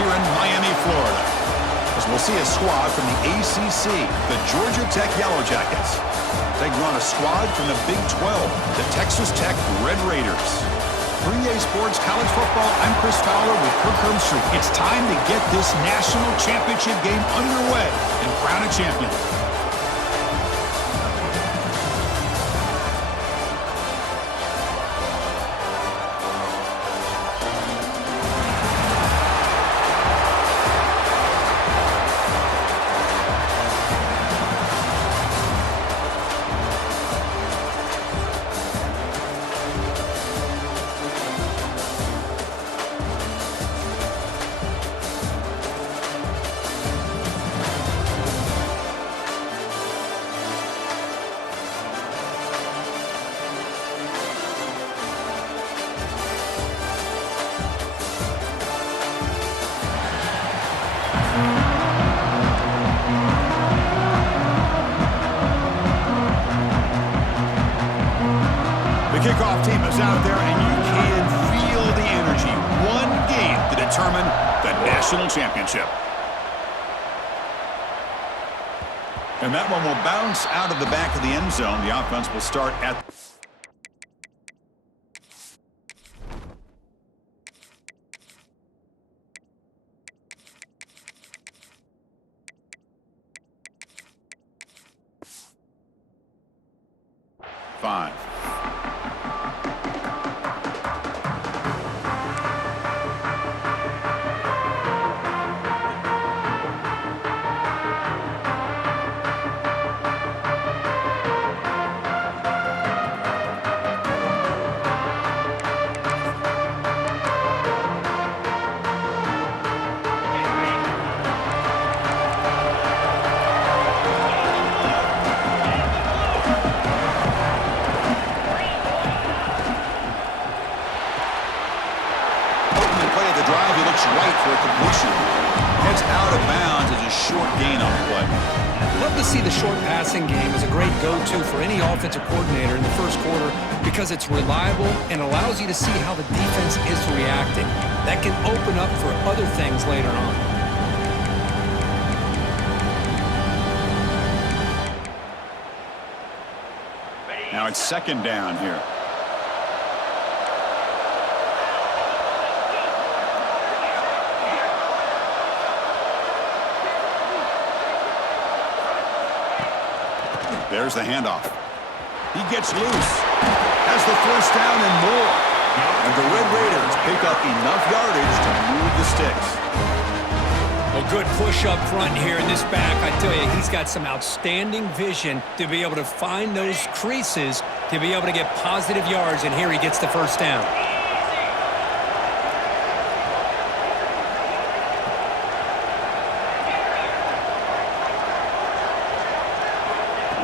here in Miami, Florida. As we'll see a squad from the ACC, the Georgia Tech Yellow Jackets, taking on a squad from the Big 12, the Texas Tech Red Raiders. For EA Sports College Football, I'm Chris Fowler with Kirk Herbstreit. It's time to get this national championship game underway and crown a champion. The kickoff team is out there, and you can feel the energy. One game to determine the national championship. And that one will bounce out of the back of the end zone. The offense will start at... five. Right for a completion. Heads out of bounds as a short gain on the play. Love to see the short passing game as a great go-to for any offensive coordinator in the first quarter because it's reliable and allows you to see how the defense is reacting. That can open up for other things later on. Now it's second down here. There's the handoff. He gets loose. Has the first down and more. And the Red Raiders pick up enough yardage to move the sticks. A good push up front here in this back. I tell you, he's got some outstanding vision to be able to find those creases, to be able to get positive yards, and here he gets the first down.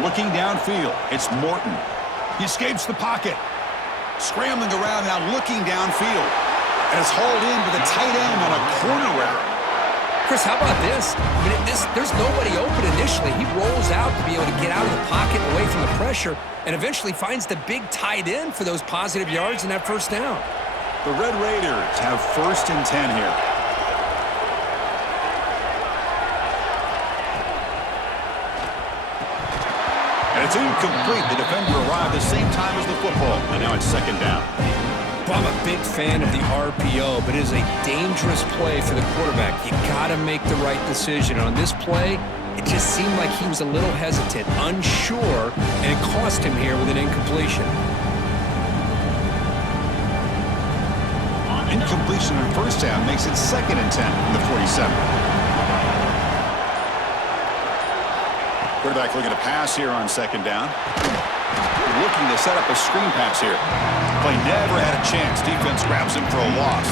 Looking downfield, it's Morton. He escapes the pocket. Scrambling around now, looking downfield. And it's hauled in with a tight end on a corner route. Chris, how about this? I mean, there's nobody open initially. He rolls out to be able to get out of the pocket away from the pressure and eventually finds the big tight end for those positive yards and that first down. The Red Raiders have 1st and 10 here. And it's incomplete. The defender arrived the same time as the football. And now it's second down. Well, I'm a big fan of the RPO, but it is a dangerous play for the quarterback. You got to make the right decision. On this play, it just seemed like he was a little hesitant, unsure, and it cost him here with an incompletion. Incompletion on first down makes it 2nd and 10 from the 47. Quarterback looking to pass here on second down. Looking to set up a screen pass here. Play never had a chance. Defense grabs him for a loss.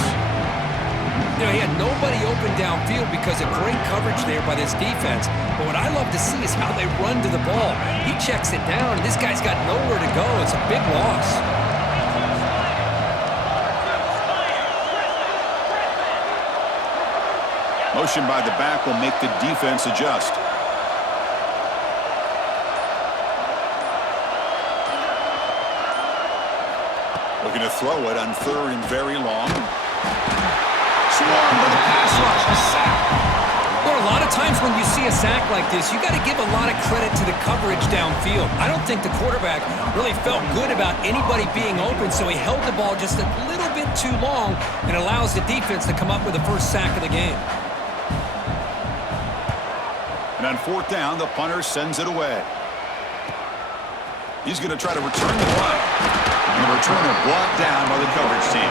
You know, he had nobody open downfield because of great coverage there by this defense. But what I love to see is how they run to the ball. He checks it down, and this guy's got nowhere to go. It's a big loss. Motion by the back will make the defense adjust. Looking to throw it on 3rd and very long. Swarmed by the pass rush. Sometimes when you see a sack like this, you got to give a lot of credit to the coverage downfield. I don't think the quarterback really felt good about anybody being open, so he held the ball just a little bit too long and allows the defense to come up with the first sack of the game. And on fourth down, the punter sends it away. He's going to try to return the punt. And the returner brought down by the coverage team.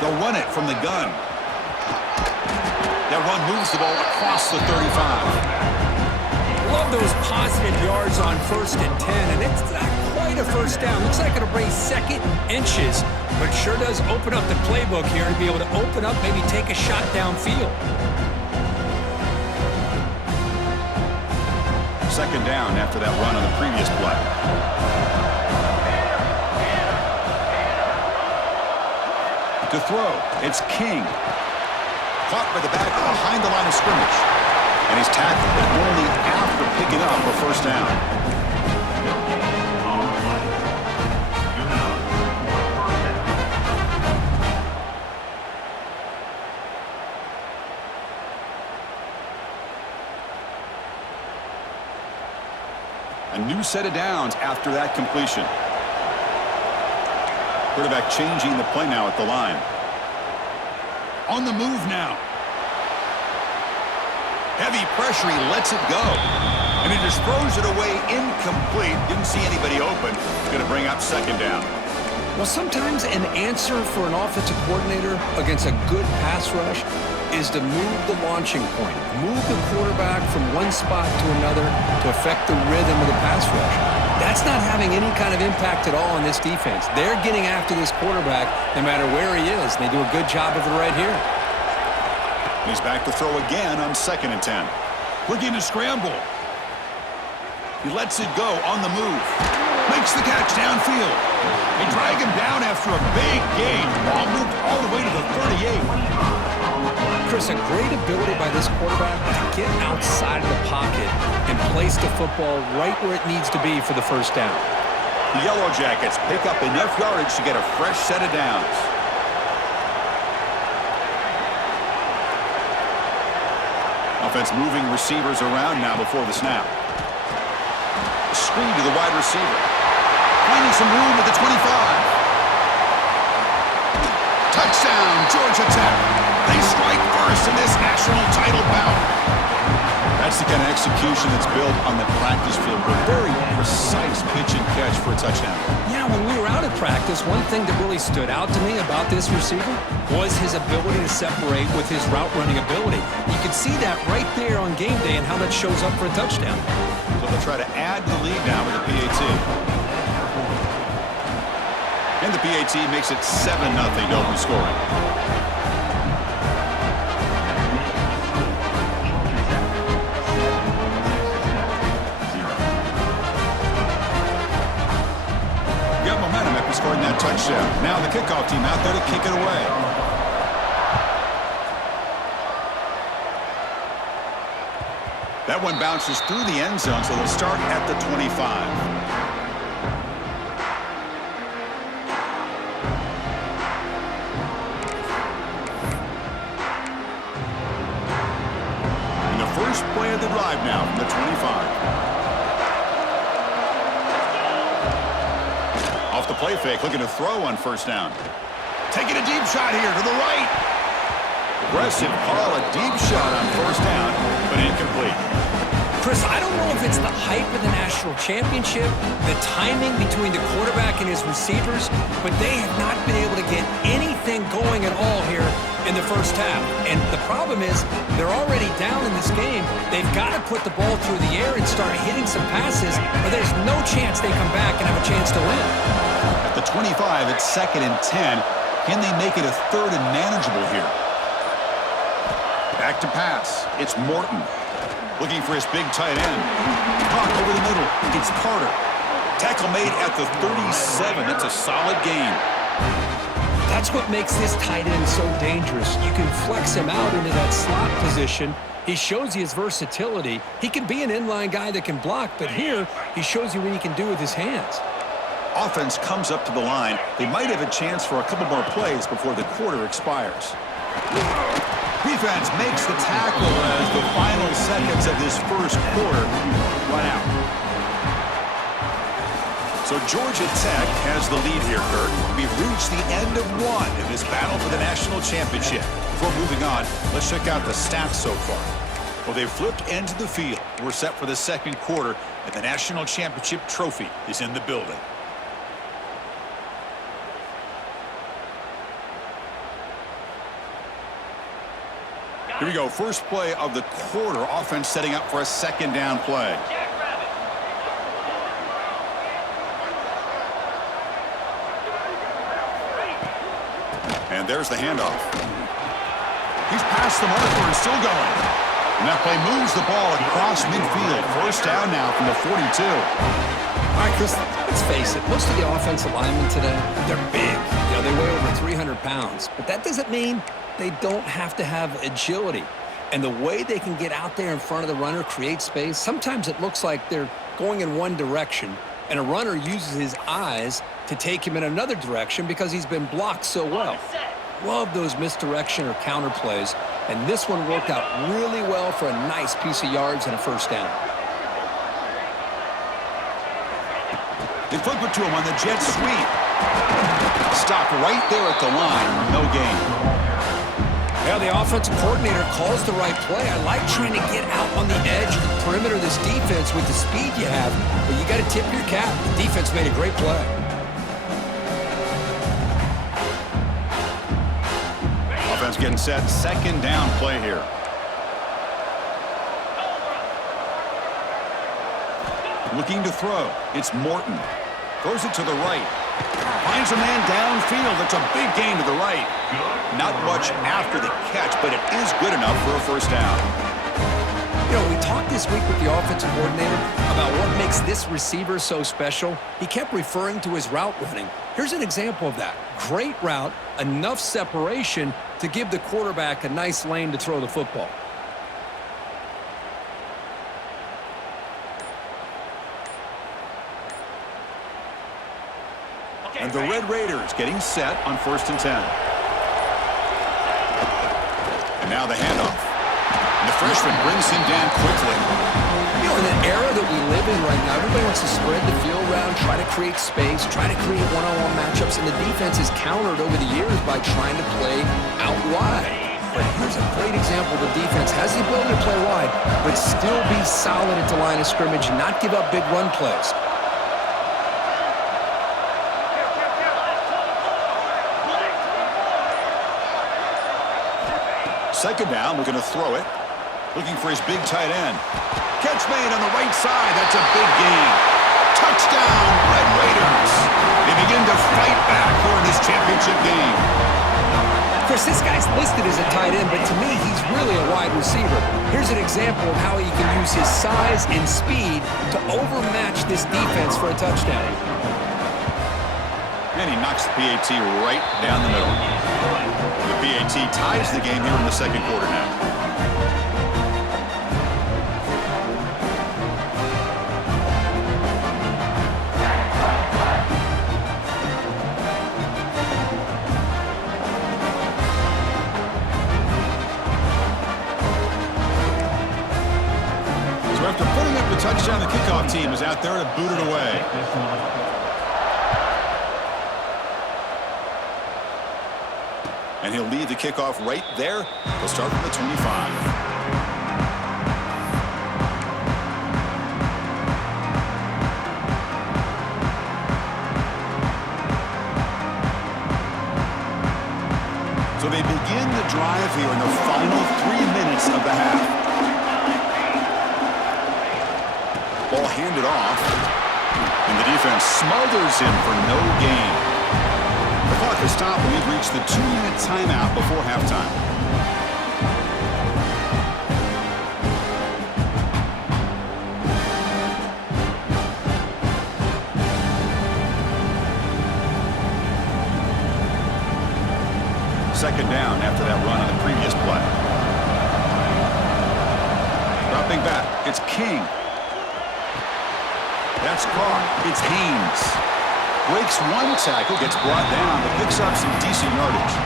They'll run it from the gun. That run moves the ball across the 35. Love those positive yards on 1st and 10, and it's not quite a first down. Looks like it'll bring second inches, but sure does open up the playbook here to be able to open up, maybe take a shot downfield. Second down after that run on the previous play. To throw, it's King. Caught by the back behind the line of scrimmage. And he's tackled, but only after picking up a first down. A new set of downs after that completion. Quarterback changing the play now at the line. On the move now. Heavy pressure, he lets it go. And he just throws it away incomplete. Didn't see anybody open. It's going to bring up second down. Well, sometimes an answer for an offensive coordinator against a good pass rush is to move the launching point. Move the quarterback from one spot to another to affect the rhythm of the pass rush. That's not having any kind of impact at all on this defense. They're getting after this quarterback no matter where he is. They do a good job of it right here. He's back to throw again on 2nd and 10. Looking to scramble. He lets it go on the move. Makes the catch downfield. They drag him down after a big gain. Ball moved all the way to the 38. Chris, a great ability by this quarterback to get outside of the pocket and place the football right where it needs to be for the first down. The Yellow Jackets pick up enough yardage to get a fresh set of downs. Offense moving receivers around now before the snap. Screen to the wide receiver. Finding some room at the 25. Touchdown, Georgia Tech. They strike first in this national title bout. That's the kind of execution that's built on the practice field. A very precise pitch and catch for a touchdown. Yeah, when we were out at practice, one thing that really stood out to me about this receiver was his ability to separate with his route running ability. You can see that right there on game day and how that shows up for a touchdown. So they'll try to add the lead now with the PAT. And the PAT makes it 7-0 to open scoring. Got momentum after scoring that touchdown. Now the kickoff team out there to kick it away. That one bounces through the end zone, so they'll start at the 25. First play of the drive now from the 25. Off the play fake, looking to throw on first down. Taking a deep shot here to the right. Aggressive call, a deep shot on first down, but incomplete. Chris, I don't know if it's the hype of the national championship, the timing between the quarterback and his receivers, but they have not been able to get anything going at all here in the first half. And the problem is they're already down in this game. They've got to put the ball through the air and start hitting some passes, or there's no chance they come back and have a chance to win. At the 25, it's 2nd and 10. Can they make it a 3rd and manageable here? Back to pass. It's Morton. Looking for his big tight end. Caught over the middle. It's Carter. Tackle made at the 37. That's a solid gain. That's what makes this tight end so dangerous. You can flex him out into that slot position. He shows you his versatility. He can be an inline guy that can block, but here he shows you what he can do with his hands. Offense comes up to the line. They might have a chance for a couple more plays before the quarter expires. Defense makes the tackle as the final seconds of this first quarter run out. So Georgia Tech has the lead here, Kurt. We've reached the end of one in this battle for the national championship. Before moving on, let's check out the stats so far. Well, they've flipped into the field. We're set for the second quarter, and the national championship trophy is in the building. Here we go. First play of the quarter. Offense setting up for a second down play. And there's the handoff. He's past the marker and still going. And that play moves the ball across midfield. First down now from the 42. All right, Chris, let's face it. Most of the offensive linemen today, they're big. You know, they weigh over 300 pounds. But that doesn't mean they don't have to have agility. And the way they can get out there in front of the runner, create space, sometimes it looks like they're going in one direction, and a runner uses his eyes to take him in another direction because he's been blocked so well. Love those misdirection or counter plays, and this one worked out really well for a nice piece of yards and a first down. They flip it to him on the jet sweep. Stop right there at the line. No gain. Yeah, the offensive coordinator calls the right play. I like trying to get out on the edge of the perimeter of this defense with the speed you have, but you got to tip your cap. The defense made a great play. Offense getting set. Second down play here. Looking to throw. It's Morton. Throws it to the right. Finds a man downfield. It's a big gain to the right. Not much after the catch, but it is good enough for a first down. You know, we talked this week with the offensive coordinator about what makes this receiver so special. He kept referring to his route running. Here's an example of that. Great route, enough separation to give the quarterback a nice lane to throw the football. And the Red Raiders getting set on 1st and 10. And now the handoff. And the freshman brings him down quickly. You know, in the era that we live in right now, everybody wants to spread the field around, try to create space, try to create one-on-one matchups, and the defense is countered over the years by trying to play out wide. But here's a great example. The defense has the ability to play wide, but still be solid at the line of scrimmage, not give up big run plays. Second down, looking to throw it. Looking for his big tight end. Catch made on the right side. That's a big gain. Touchdown, Red Raiders. They begin to fight back for this championship game. Of course, this guy's listed as a tight end, but to me, he's really a wide receiver. Here's an example of how he can use his size and speed to overmatch this defense for a touchdown. And he knocks the PAT right down the middle. The PAT ties the game here in the second quarter now. So after putting up the touchdown, the kickoff team is out there to boot it away. And he'll lead the kickoff right there. They'll start from the 25. So they begin the drive here in the final 3 minutes of the half. Ball handed off. And the defense smothers him for no gain. The clock has stopped, and we've reached the 2-minute timeout before halftime. second down after that run on the previous play. Dropping back, it's King. That's caught. It's Haynes. Breaks one tackle, gets brought down, but picks up some decent yardage.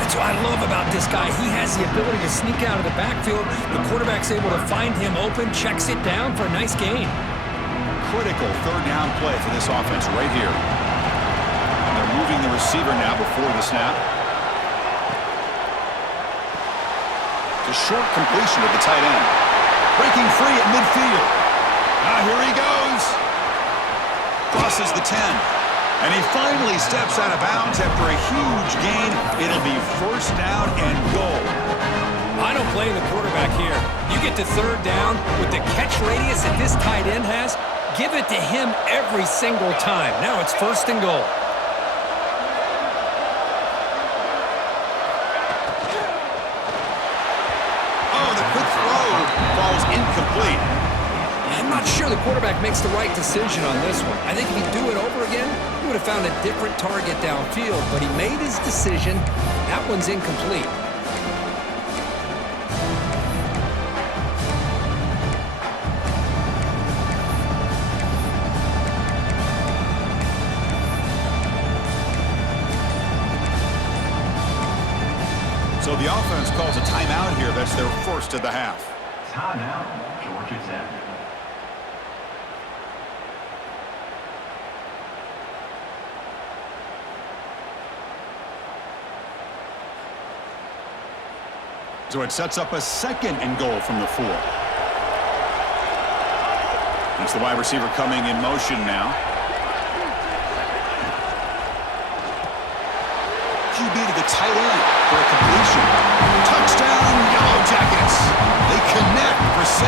That's what I love about this guy. He has the ability to sneak out of the backfield. The quarterback's able to find him open, checks it down for a nice gain. Critical third down play for this offense right here. And they're moving the receiver now before the snap. To short completion of the tight end. Breaking free at midfield. Here he goes. Crosses the 10. And he finally steps out of bounds after a huge gain. It'll be first down and goal. I don't blame the quarterback here. You get to third down with the catch radius that this tight end has, give it to him every single time. Now it's first and goal. Oh, the quick throw falls incomplete. I'm not sure the quarterback makes the right decision on this one. I think if he'd do it over again, he would have found a different target downfield, but he made his decision. That one's incomplete. So the offense calls a timeout here. That's their first of the half. Timeout, Georgia Tech. So it sets up a second and goal from the 4. It's the wide receiver coming in motion now. QB to the tight end for a completion. Touchdown, Yellow Jackets. They connect for 6.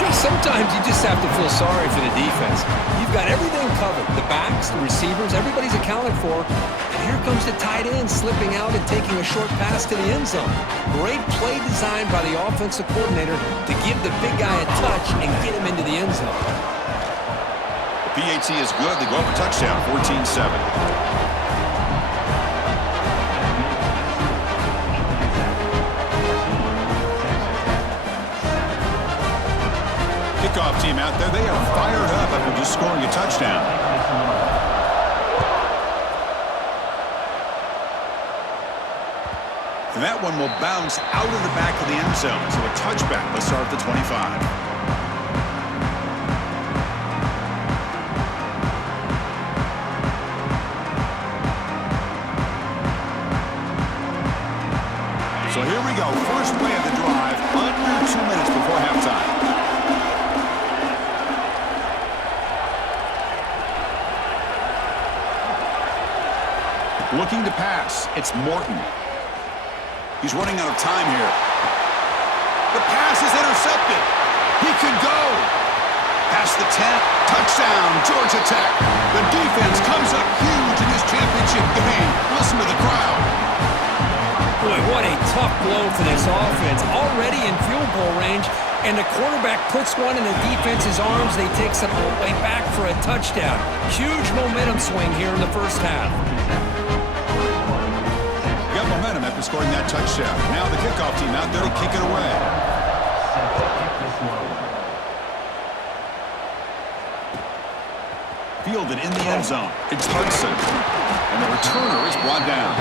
You know, sometimes you just have to feel sorry for the defense. You've got everything covered. The backs, the receivers, everybody's accounted for. And here comes the tight end slipping out and taking a short pass to the end zone. Great play design by the offensive coordinator to give the big guy a touch and get him into the end zone. The PAT is good. They go up a touchdown, 14-7. Kickoff team out there, they are fired up after just scoring a touchdown. And that one will bounce out of the back of the end zone, so a touchback. Let's start at the 25. So here we go, first play of the drive, under 2 minutes before halftime. Looking to pass. It's Morton. He's running out of time here. The pass is intercepted. He could go. Past the 10. Touchdown, Georgia Tech. The defense comes up huge in this championship game. Listen to the crowd. Boy, what a tough blow for this offense. Already in field goal range, and the quarterback puts one in the defense's arms. They takes it all the way back for a touchdown. Huge momentum swing here in the first half. Got momentum after scoring that touchdown. Now the kickoff team out there to kick it away. Fielded in the end zone. It's Hudson. And the returner is brought down.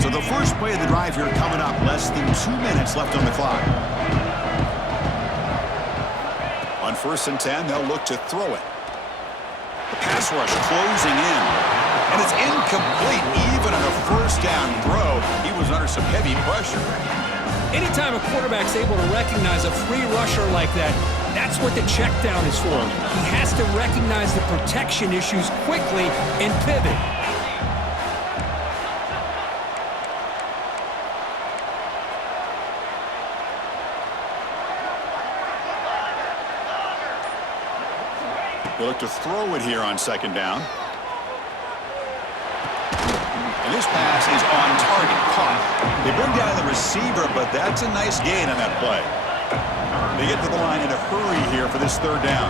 So the first play of the drive here coming up. Less than 2 minutes left on the clock. On 1st and 10, they'll look to throw it. The pass rush closing in. And it's incomplete even on a first down throw. He was under some heavy pressure. Anytime a quarterback's able to recognize a free rusher like that, that's what the check down is for. He has to recognize the protection issues quickly and pivot. They look to throw it here on 2nd down. And this pass is on target, caught. They bring down the receiver, but that's a nice gain on that play. They get to the line in a hurry here for this third down.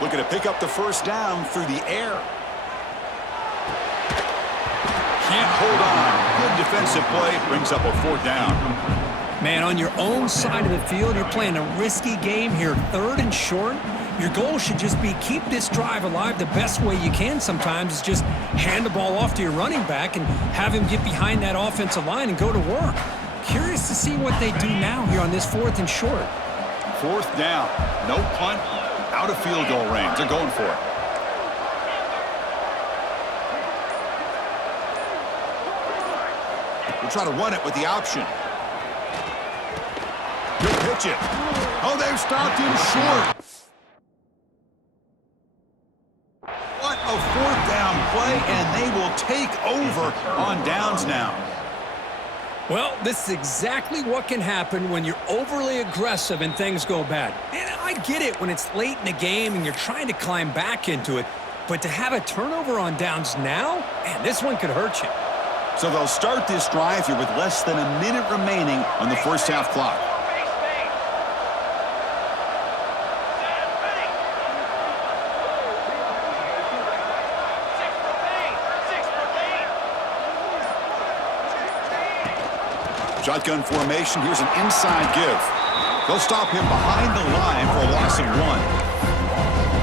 Looking to pick up the first down through the air. Can't hold on. Good defensive play. Brings up a fourth down. Man, on your own side of the field, you're playing a risky game here. 3rd and short. Your goal should just be keep this drive alive the best way you can sometimes is just hand the ball off to your running back and have him get behind that offensive line and go to work. Curious to see what they do now here on this 4th and short. 4th down. No punt. Out of field goal range. They're going for it. We'll try to run it with the option. Good pitch it. Oh, they've stopped him short. What a 4th down play, and they will take over on downs now. Well, this is exactly what can happen when you're overly aggressive and things go bad. And I get it when it's late in the game and you're trying to climb back into it. But to have a turnover on downs now, man, this one could hurt you. So they'll start this drive here with less than a minute remaining on the first half clock. Shotgun formation. Here's an inside give. They'll stop him behind the line for a loss of 1.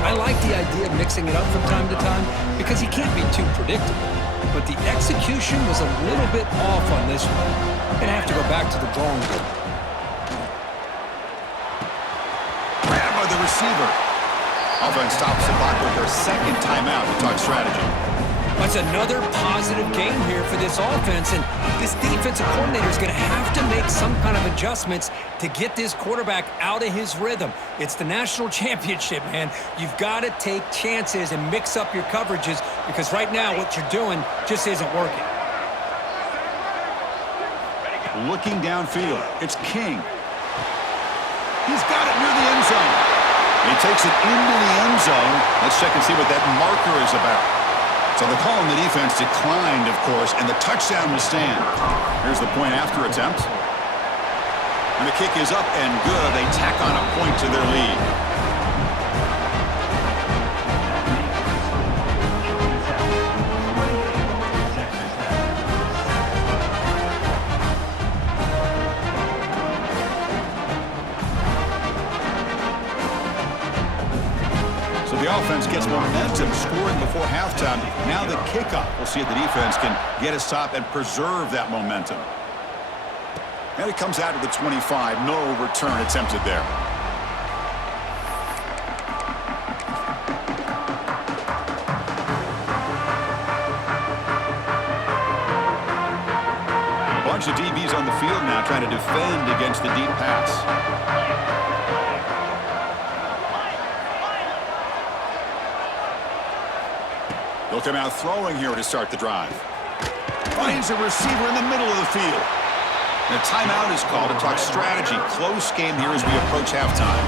I like the idea of mixing it up from time to time because he can't be too predictable. But the execution was a little bit off on this one. Gonna have to go back to the drawing board. Grabbed by the receiver. Offense stops the clock with their second timeout to talk strategy. That's another positive game here for this offense, and this defensive coordinator is going to have to make some kind of adjustments to get this quarterback out of his rhythm. It's the national championship, man. You've got to take chances and mix up your coverages because right now what you're doing just isn't working. Looking downfield, it's King. He's got it near the end zone. He takes it into the end zone. Let's check and see what that marker is about. So the call on the defense declined, of course, and the touchdown will stand. Here's the point after attempt. And the kick is up and good. They tack on a point to their lead. The offense gets momentum scoring before halftime. Now the kickoff. We'll see if the defense can get a stop and preserve that momentum. And it comes out to the 25. No return attempted there. A bunch of DBs on the field now trying to defend against the deep pass. They'll come out throwing here to start the drive. Finds a receiver in the middle of the field. And a timeout is called to talk strategy. Close game here as we approach halftime.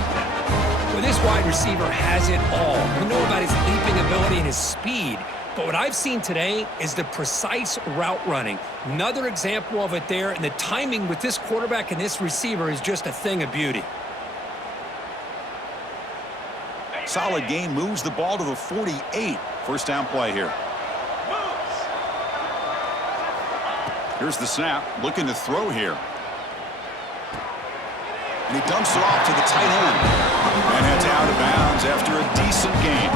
Well, this wide receiver has it all. We know about his leaping ability and his speed. But what I've seen today is the precise route running. Another example of it there. And the timing with this quarterback and this receiver is just a thing of beauty. Solid game, moves the ball to the 48. First down play here. Here's the snap, looking to throw here. And he dumps it off to the tight end. And heads out of bounds after a decent game.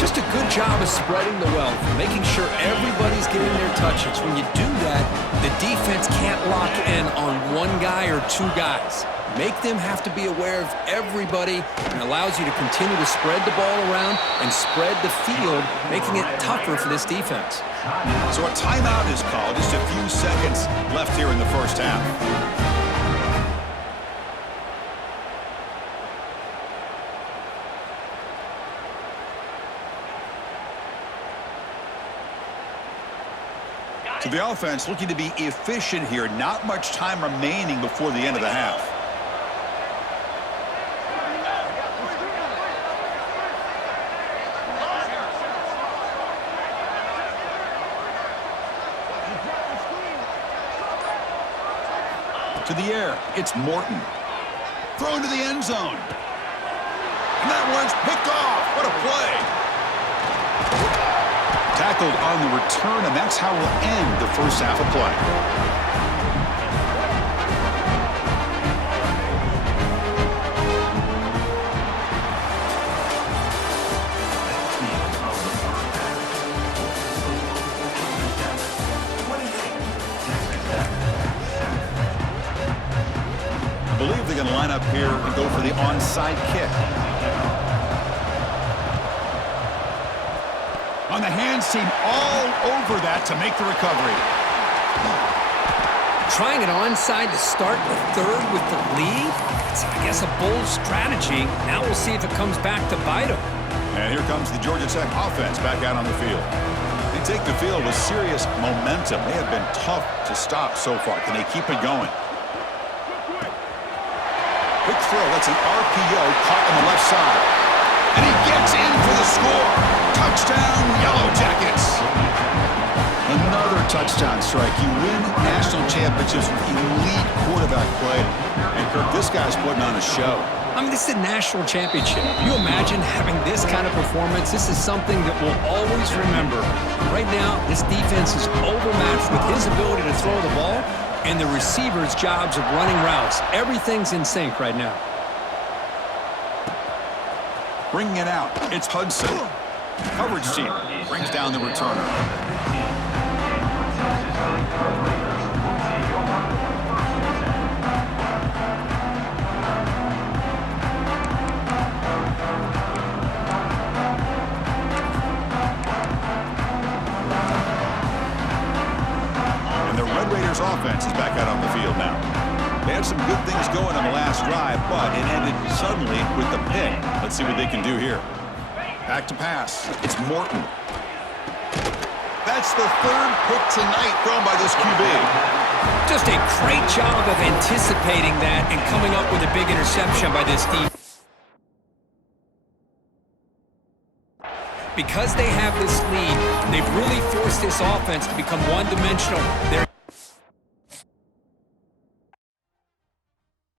Just a good job of spreading the wealth, making sure everybody's getting their touches. When you do that, the defense can't lock in on one guy or two guys. Make them have to be aware of everybody and allows you to continue to spread the ball around and spread the field, making it tougher for this defense. So a timeout is called. Just a few seconds left here in the first half. So the offense looking to be efficient here. Not much time remaining before the end of the half. To the air, it's Morton. Thrown to the end zone. And that one's picked off. What a play. Tackled on the return, and that's how we'll end the first half of play. I believe they're going to line up here and go for the onside kick. On the hands team, all over that to make the recovery. Trying it onside to start the third with the lead? It's, I guess, a bold strategy. Now we'll see if it comes back to bite them. And here comes the Georgia Tech offense back out on the field. They take the field with serious momentum. They have been tough to stop so far. Can they keep it going? Quick throw. That's an RPO caught on the left side. And he gets in for the score. Touchdown, Yellow Jackets. Another touchdown strike. You win national championships with elite quarterback play. And Kirk, this guy's putting on a show. I mean, this is a national championship. You imagine having this kind of performance? This is something that we'll always remember. Right now, this defense is overmatched with his ability to throw the ball and the receivers' jobs of running routes. Everything's in sync right now. Bringing it out, it's Hudson. Coverage team brings down the returner. And the Red Raiders offense is back out on the field now. They had some good things going on the last drive, but it ended suddenly with the pick. Let's see what they can do here. Back to pass. It's Morton. That's the third pick tonight thrown by this QB. Just a great job of anticipating that and coming up with a big interception by this defense. Because they have this lead, they've really forced this offense to become one-dimensional. They're